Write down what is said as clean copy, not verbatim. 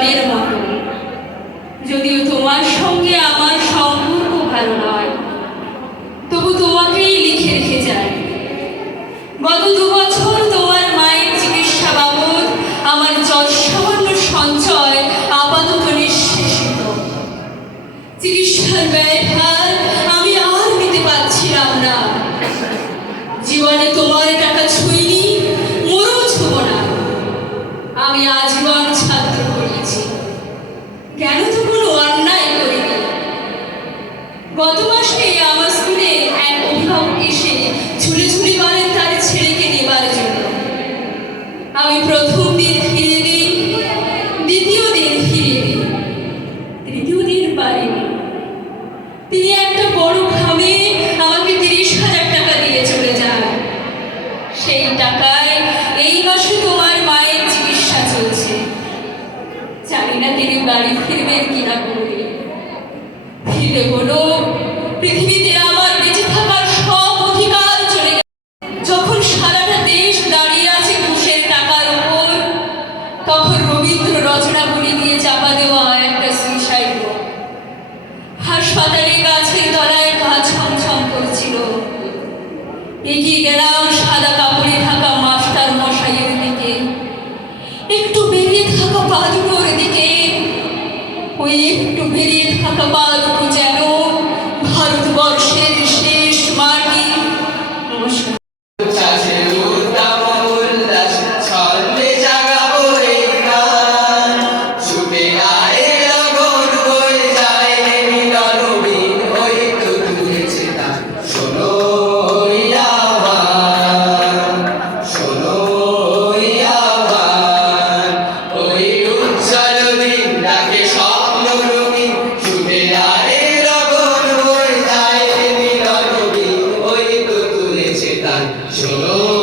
জলের মতো। যদিও তোমার সঙ্গে আমার সম্পর্ক ভালো নয়, তবু তোমাকেই লিখে রেখে যাই। গত 2 বছর তোমার মায়ের চিকিৎসা বাবদ আমার যৎসামান্য সঞ্চয় আপাতত নিঃশেষিত। চিকিৎসার ব্যয়ভার আমি আর নিতে পারছিলাম না। জীবনে তোমার টাকা ছুঁইনি, মরেও ছুঁব না। আমি আজীবন ছাত্র করিয়েছি, কেন তো কোনো অন্যায় করিনি। গত মাসে আমার স্কুলে এক অভিভাবক এসে ঝুলে ঝুলি বলেন তার ছেলেকে নেবার জন্য। আমি প্রথম দিন ফিরিয়ে দিই, দ্বিতীয় দিন ফিরিয়ে দিই, তৃতীয় দিন পারিনি। তিনি একটা বড় খামে আমাকে 30,000 টাকা দিয়ে চলে যান। সেই টাকায় এই মাসে তোমার মায়ের চিকিৎসা চলছে। জানি না তিনি বাড়ি ফিরবেন কিনা করে। ফিরে বলো, পৃথিবীতে আমার বেঁচে থাকার সব অধিকার চলে গেছে। যখন সারাটা দেশ দাঁড়িয়ে আছে ঘুষের টাকার উপর, তখন রবীন্দ্র রচনাবলী দিয়ে চাপা দেওয়া একটা সুইসাইড নোট। হাসপাতালে গাছের তলায় গা ছমছম করছিল। এগিয়ে গেলাম সাদা কাপড়ে ঢাকা মাস্টার মশাইয়ের দিকে, একটু বেরিয়ে থাকা পা দুটোর দিকে। ওই একটু বেরিয়ে থাকা পা দুটো যেন ভারতবর্ষের শেষ মাটি। নমস্কার। Solo